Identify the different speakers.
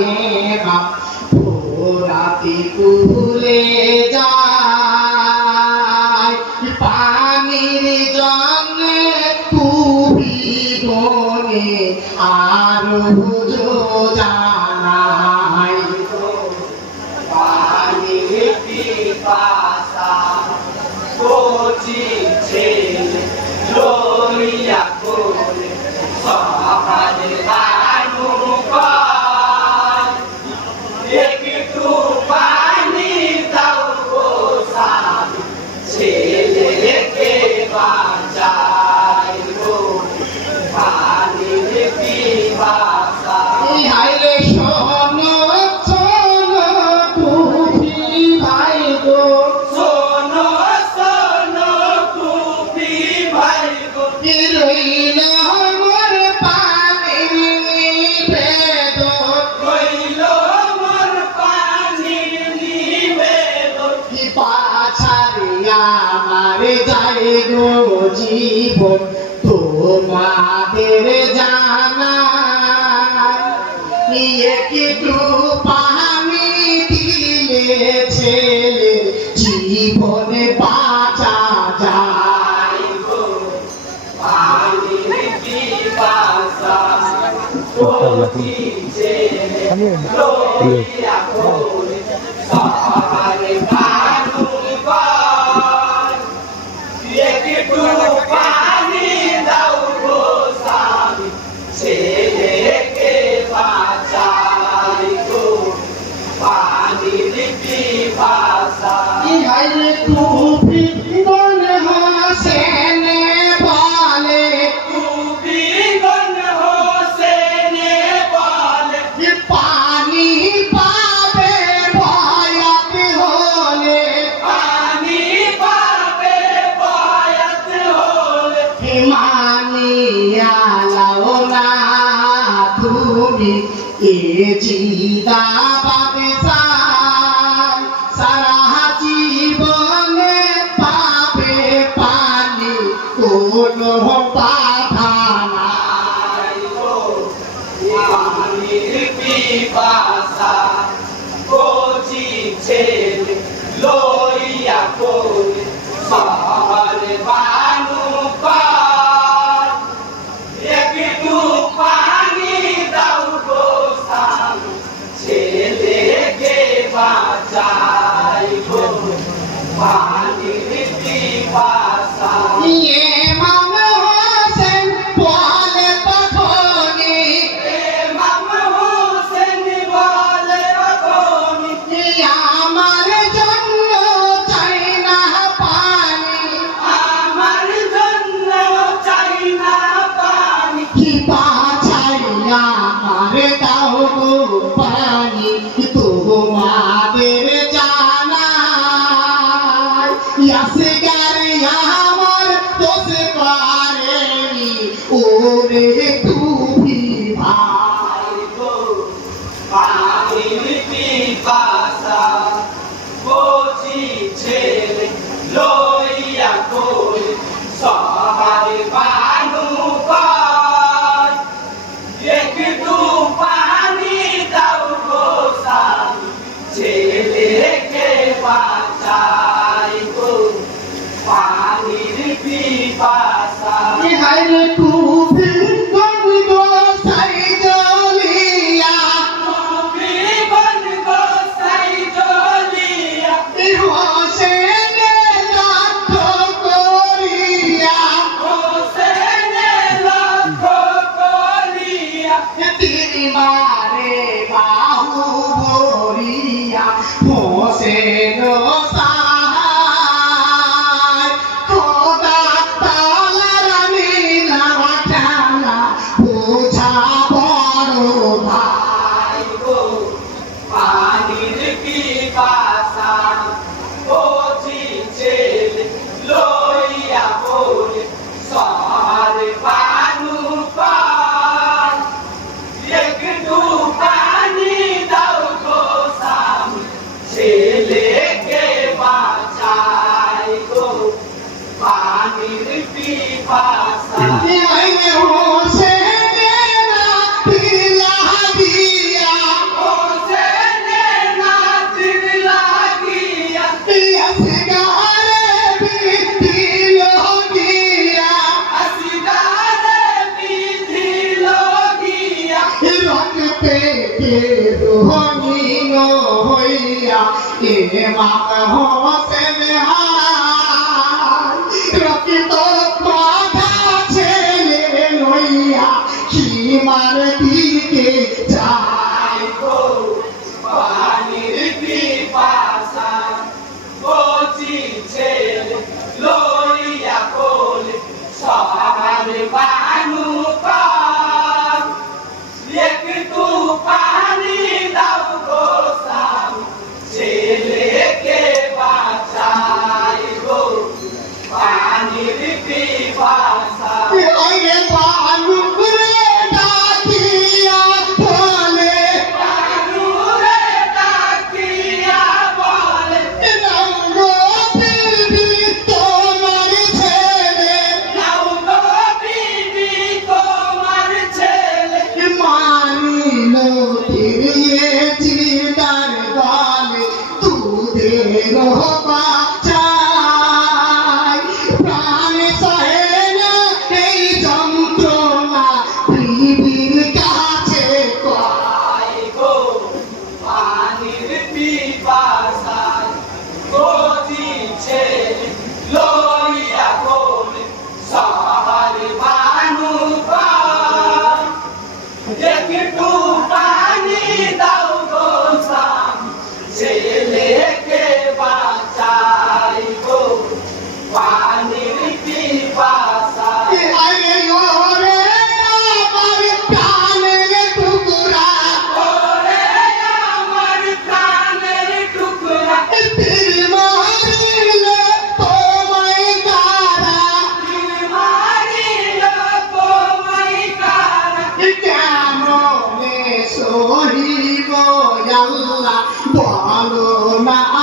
Speaker 1: লাগে না ভোরাতে তুলে যায়। পানির জলে আর যায়। আমার যায় গো জীবন তোমাদের জানা। নিয়ে কিন্তু পানি জীবনে বাঁচা যায় আমি জিন্দাবাদে চাই। সারা জীবনে পাবে পানি কোনো বাধা রে মাতা হোসে বেহার। রকিত কথা ছেলে লইয়া কি মার দিকে চাই
Speaker 2: গো? পানির পিপাসা বচি ছেলে লইয়া কোলে সবার
Speaker 1: বা মোহবা আল্লাহ বলো না